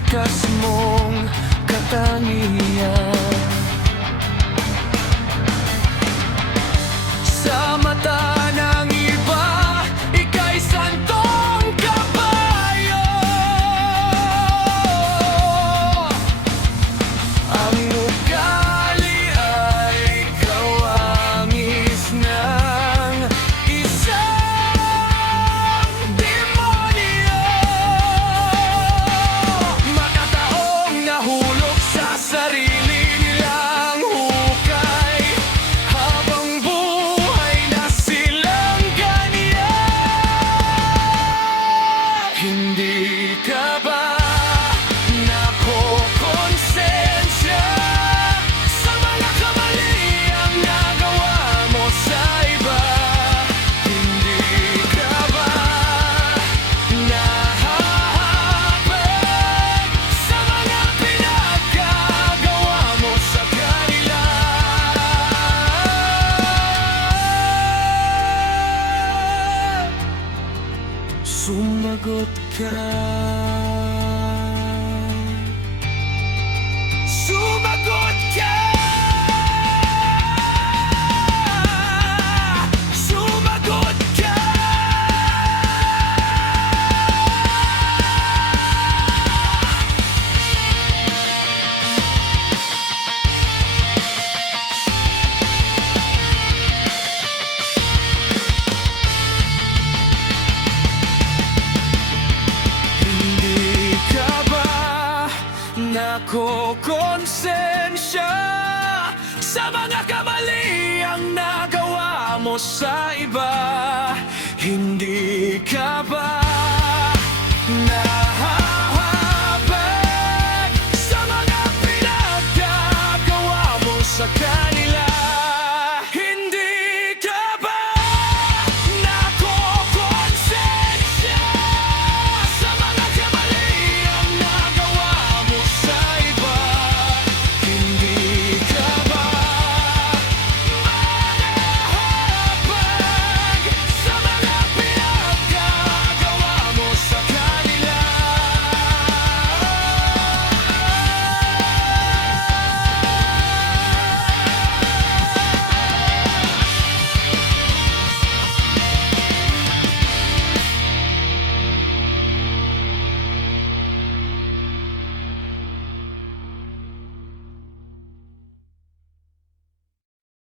likas mong katangian. Sa mata ng iba, ika'y santong kabayo. Ang ugali ay kawangis ng isang demonyo. Makataong nahulog sa sarili nilang hukay, habang buhay na silang ganyan. Hindi ka ba nakokonsensya sa mga kamaliang nagawa mo sa iba? Hindi ka ba nahahabag sa mga pinagkagawa mo sa kanila? Sumagot ka. Sumagot ka! Sumagot ka! Hindi ka ba nakokonsensya sa mga kamaliang nagawa mo sa iba?